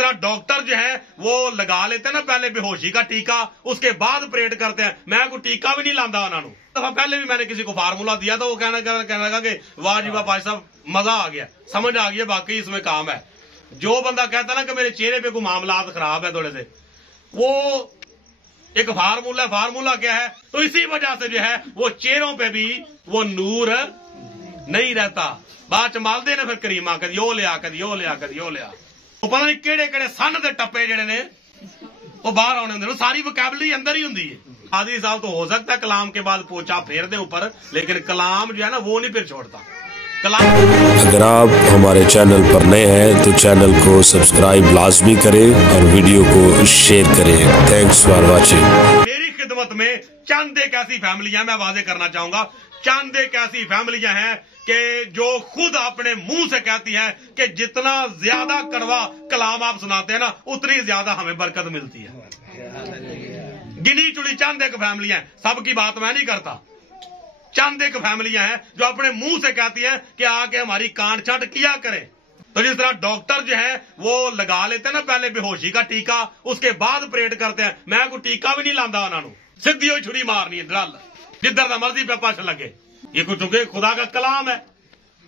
तरह डॉक्टर जो है वो लगा लेते हैं ना पहले बेहोशी का टीका, उसके बाद ऑपरेट करते हैं। मैं कोई टीका भी नहीं लाता उन्होंने। दफा पहले भी मैंने किसी को फार्मूला दिया था, वो कहने लगा कि वाह जी वाह भाई साहब मजा आ गया, समझ आ गया, बाकी इसमें काम है। जो बंदा कहता ना कि मेरे चेहरे पे कोई मामलात खराब है थोड़े से, वो एक फार्मूला क्या है, तो इसी वजह से जो है वो चेहरों पे भी वो नूर नहीं रहता। बाद च मालदे ने फिर करीमा कदी यो लिया कदी यो लिया कदी यो लिया, वो पता नहीं केड़े केड़े सन दे टप्पे जेड़े ने वो बाहर आने होंदे, सारी वोकैबुलरी अंदर ही होंदी है। कादी साहब तो हो सकता है कलाम के बाद पोचा फेर दे ऊपर, लेकिन कलाम जो है ना वो नहीं फिर छोड़ता कलाम। अगर आप हमारे चैनल पर नए हैं तो चैनल को सब्सक्राइब लाजमी करें और वीडियो को शेयर करें। Thanks for watching. मेरी खिदमत में चंद एक ऐसी फैमिलियां मैं वादे करना चाहूंगा, चंद एक ऐसी फैमिलियां हैं कि जो खुद अपने मुंह से कहती हैं कि जितना ज्यादा कड़वा कलाम आप सुनाते हैं ना उतनी ज्यादा हमें बरकत मिलती है। गिनी चुनी चंद एक फैमिलियां, सबकी बात मैं नहीं करता, चंद एक फैमिलियां हैं जो अपने मुंह से कहती हैं कि आके हमारी काट छाट किया करें। तो जिस तरह डॉक्टर जो है वो लगा लेते हैं ना पहले बेहोशी का टीका, उसके बाद ऑपरेट करते हैं। मैं कोई टीका भी नहीं लाता उन्होंने, सीधी हुई छुरी मारनी है ड्रल, जिधर का मर्जी पे पश लगे। ये कुछ चूंकि खुदा का कलाम है,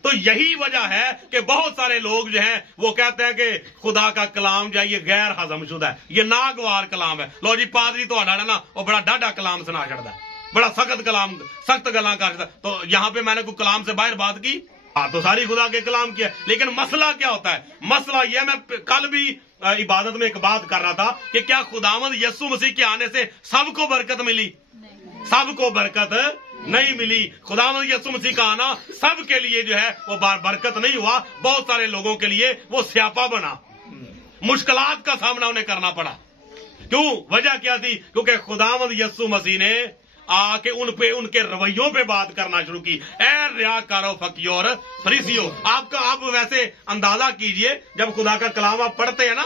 तो यही वजह है कि बहुत सारे लोग जो हैं वो कहते हैं कि खुदा का कलाम जो है ये गैर हजमशुदा है, ये नागवार कलाम है। लो जी पादरी तो ना वो बड़ा डाढ़ा कलाम सुना छड़ता है, बड़ा सख्त कलाम, सख्त गला कर। तो यहाँ पे मैंने कोई कलाम से बाहर बात की, हाँ तो सारी खुदा के कलाम की है। लेकिन मसला क्या होता है, मसला यह, मैं कल भी इबादत में एक बात कर रहा था कि क्या खुदावंद यीशु मसीह के आने से सबको बरकत मिली? सबको बरकत नहीं मिली। खुदावंद यीशु मसीह का आना सबके लिए जो है वो बरकत नहीं हुआ, बहुत सारे लोगों के लिए वो स्यापा बना, मुश्किलात का सामना उन्हें करना पड़ा। क्यों? वजह क्या थी? क्योंकि खुदावंद यीशु मसीह ने आके उनके रवैयों पे बात करना शुरू की। ए रियाकारो फकीरो और फरीसियों, आप वैसे अंदाजा कीजिए, जब खुदा का कलाम आप पढ़ते हैं ना,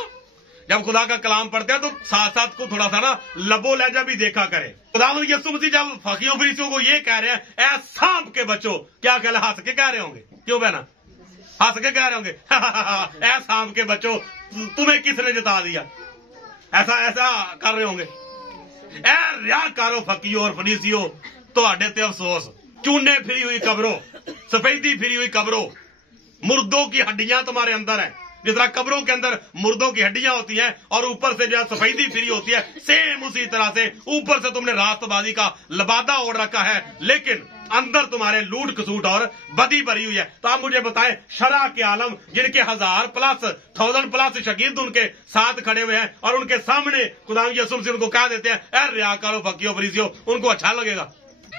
जब खुदा का कलाम पढ़ते हैं तो साथ साथ को थोड़ा सा ना लबो लहजा भी देखा करें। खुदावंद यीशु मसीह जब फकीरों फरीसियों को ये कह रहे हैं, ए सांप के बच्चों, क्या कह रहे? हंस के कह रहे होंगे, क्यों बहना? हंस के कह रहे होंगे ए सांप के बच्चों तुम्हें किसने जिता दिया? ऐसा कर रहे होंगे। ए रियाकारो फकीरो और फरीसियों, तुहाडे ते अफसोस, चूने फिरी हुई कब्रों, सफेदी फिरी हुई कब्रों, मुर्दों की हड्डियां तुम्हारे अंदर है। जिस तरह कब्रों के अंदर मुर्दों की हड्डियां होती हैं और ऊपर से जो सफेदी फिरी होती है, सेम उसी तरह से ऊपर से तुमने रास्तबाजी का लबादा ओढ़ रखा है, लेकिन अंदर तुम्हारे लूट खसूट और बदी भरी हुई है। तो आप मुझे बताएं, शरा के आलम जिनके 1000 प्लस शकीद उनके साथ खड़े हुए हैं और उनके सामने खुदावंद यीशु मसीह उनको कह देते हैं ए रियाकारो फकीरो फरीसियों, उनको अच्छा लगेगा?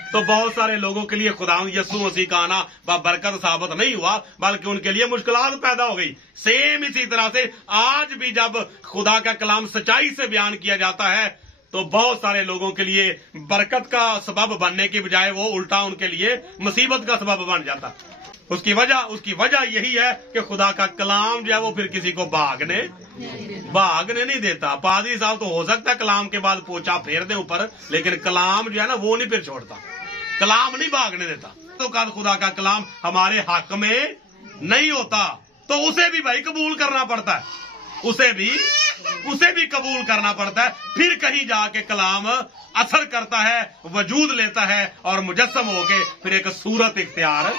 तो बहुत सारे लोगों के लिए खुदावंद यीशु मसीह का आना बरकत साबित नहीं हुआ, बल्कि उनके लिए मुश्किलात पैदा हो गई। सेम इसी तरह से आज भी जब खुदा का कलाम सच्चाई से बयान किया जाता है तो बहुत सारे लोगों के लिए बरकत का सबब बनने की बजाय वो उल्टा उनके लिए मुसीबत का सबब बन जाता। उसकी वजह यही है कि खुदा का कलाम जो है वो फिर किसी को भागने नहीं देता। पादरी साहब तो हो सकता है कलाम के बाद पोचा फेर दे ऊपर, लेकिन कलाम जो है ना वो नहीं फिर छोड़ता, कलाम नहीं भागने देता। तो कल खुदा का कलाम हमारे हक में नहीं होता तो उसे भी भाई कबूल करना पड़ता है, उसे भी कबूल करना पड़ता है। फिर कहीं जाके कलाम असर करता है, वजूद लेता है और मुजस्सम होके फिर एक सूरत इख्तियार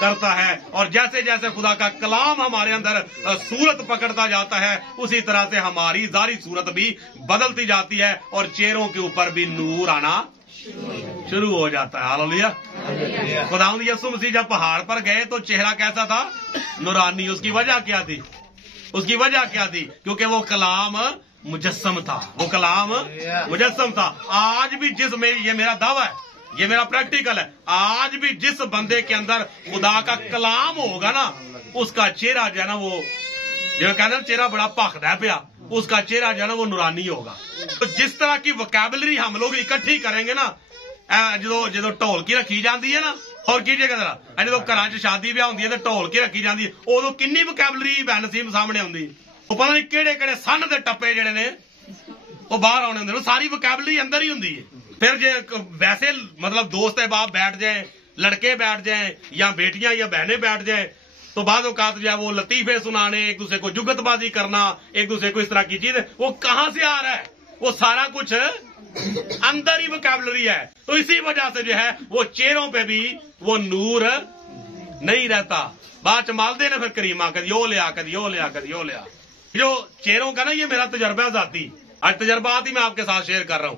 करता है। और जैसे जैसे खुदा का कलाम हमारे अंदर सूरत पकड़ता जाता है, उसी तरह से हमारी जारी सूरत भी बदलती जाती है और चेहरों के ऊपर भी नूर आना शुरू हो जाता है। हालेलुया। खुदावंद यीशु मसीह जब पहाड़ पर गए तो चेहरा कैसा था? नूरानी। उसकी वजह क्या थी? क्योंकि वो कलाम मुजस्सम था, वो कलाम मुजस्सम था। आज भी ये मेरा दावा है, ये मेरा प्रैक्टिकल है, आज भी जिस बंदे के अंदर खुदा का कलाम होगा ना, उसका चेहरा जो है ना वो जो कहते हैं चेहरा बड़ा भखदा पिया, उसका चेहरा जो है ना वो नूरानी होगा। तो जिस तरह की वोकैबुलरी हम लोग इकट्ठी करेंगे ना, जो ढोलकी रखी जाती है ना, और कीजिएगा जरा, जो घर च शादी ब्याह होंदी है तो ढोलकी रखी जाती है, उदों किन्नी वोकैबुलरी बेनसीब सामने आउंदी, वो पता नहीं केड़े केड़े सन दे टप्पे जेड़े ने वो बाहर आने होंदे, सारी वोकैबुलरी अंदर ही होंदी है। फिर जे वैसे मतलब दोस्त बाप बैठ जाए, लड़के बैठ जाए या बेटियां या बहनें बैठ जाए, तो बाद औकात जो है वो लतीफे सुनाने, एक दूसरे को जुगतबाजी करना, एक दूसरे को इस तरह की चीज, वो कहां से आ रहा है? वो सारा कुछ अंदर ही वोकैबुलरी है। तो इसी वजह से जो है वो चेहरों पे भी वो नूर नहीं रहता। बात चमाल देना फिर करीमा कद यो लिया, कद यो लिया, कद यो लिया। जो चेहरों का ना, ये मेरा तजर्बा जाती, आज तजर्बात ही मैं आपके साथ शेयर कर रहा हूं।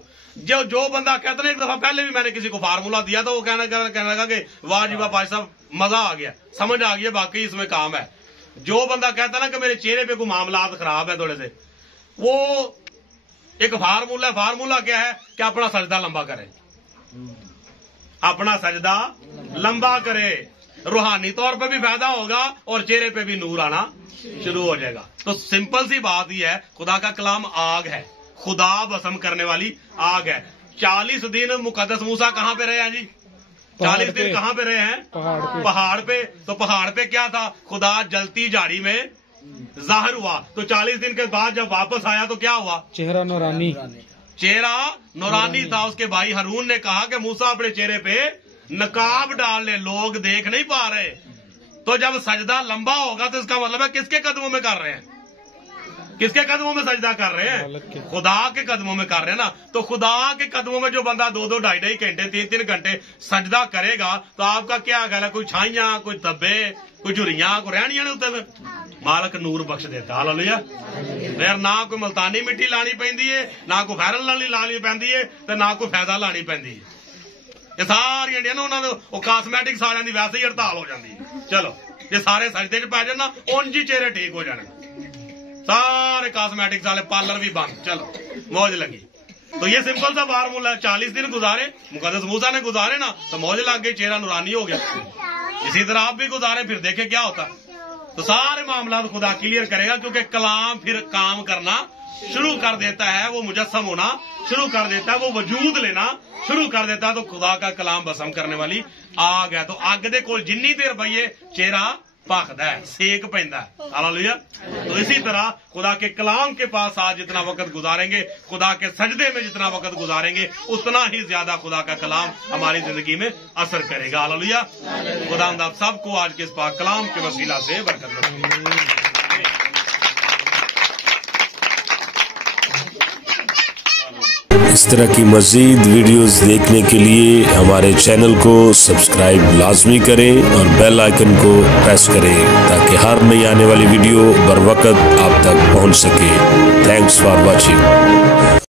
जो बंदा कहता ना, एक दफा पहले भी मैंने किसी को फार्मूला दिया, तो वो कहने लगा कि वाह जी वाह भाई साहब, मजा आ गया, समझ आ गया, बाकी इसमें काम है। जो बंदा कहता ना कि मेरे चेहरे पे कोई मामलात खराब है थोड़े से, वो एक फार्मूला है। फार्मूला क्या है कि अपना सजदा लंबा करे, अपना सजदा लंबा करे, रूहानी तौर पे भी फायदा होगा और चेहरे पे भी नूर आना शुरू हो जाएगा। तो सिंपल सी बात ही है, खुदा का कलाम आग है, खुदा भस्म करने वाली आग है। 40 दिन मुकद्दस मूसा कहां पे रहे हैं जी? 40 दिन कहां पे रहे हैं? पहाड़ पे। तो पहाड़ पे क्या था? खुदा जलती झाड़ी में जाहिर हुआ। तो 40 दिन के बाद जब वापस आया तो क्या हुआ? चेहरा नूरानी, चेहरा नूरानी था। उसके भाई हारून ने कहा कि मूसा अपने चेहरे पे नकाब डाल ले, लोग देख नहीं पा रहे। तो जब सजदा लंबा होगा तो इसका मतलब है किसके कदमों में कर रहे हैं? किसके कदमों में सजदा कर रहे हैं? खुदा के कदमों में कर रहे हैं ना। तो खुदा के कदमों में जो बंदा 2-2, 2.5 घंटे, 3-3 घंटे सजदा करेगा, तो आपका क्या ख्याल है? कोई छाइयां, कोई तब्बे, कोई झुरियां, कोई रहनियां ने उत्ते मालक नूर बख्श देता। हालेलुया। फिर ना कोई मुल्तानी मिट्टी लानी पैंदी है, ना कोई फैरन लानी पैंदी है, तो ना कोई फैदा लानी पैंदी है। ये सारियां ਜਿਹੜੀਆਂ ਨਾ ਉਹਨਾਂ ਦੇ ਉਹ ਕਾਸਮੈਟਿਕ ਸਾਰਿਆਂ ਦੀ ਵੈਸੇ ਹੀ ਹੜਤਾਲ ਹੋ ਜਾਂਦੀ ਹੈ। ਚਲੋ ਜੇ ਸਾਰੇ ਸਜਦੇ 'ਚ ਪੈ ਜਾਣ ਨਾ, ਉਂਝ ਹੀ ਚਿਹਰੇ ਠੀਕ ਹੋ ਜਾਣਗੇ। सारे कॉस्मेटिक्स वाले पार्लर भी बंद, चलो मौज लगी। तो ये सिंपल सा फार्मूला है। 40 दिन गुजारे, मुकद्दस मूसा ने गुजारे ना, तो मौज लग गई, चेहरा नूरानी हो गया। इसी तरह आप भी गुजारे, फिर देखे क्या होता। तो सारे मामला तो खुदा क्लियर करेगा, क्योंकि कलाम फिर काम करना शुरू कर देता है, वो मुजस्सम होना शुरू कर देता है, वो वजूद लेना शुरू कर देता है। तो खुदा का कलाम भस्म करने वाली आग है। तो अग दे कोल जिन्नी देर पईए चेहरा भखदा है, सेक पैंदा है। हालेलुया। तो इसी तरह खुदा के कलाम के पास आज जितना वक्त गुजारेंगे, खुदा के सजदे में जितना वक्त गुजारेंगे, उतना ही ज्यादा खुदा का कलाम हमारी जिंदगी में असर करेगा। हालेलुया। खुदा आप सबको आज के इस पाक कलाम के वसीला से बरकत दे। इस तरह की मज़ीद वीडियोस देखने के लिए हमारे चैनल को सब्सक्राइब लाजमी करें और बेल आइकन को प्रेस करें, ताकि हर नई आने वाली वीडियो बर वक्त आप तक पहुंच सके। Thanks for watching.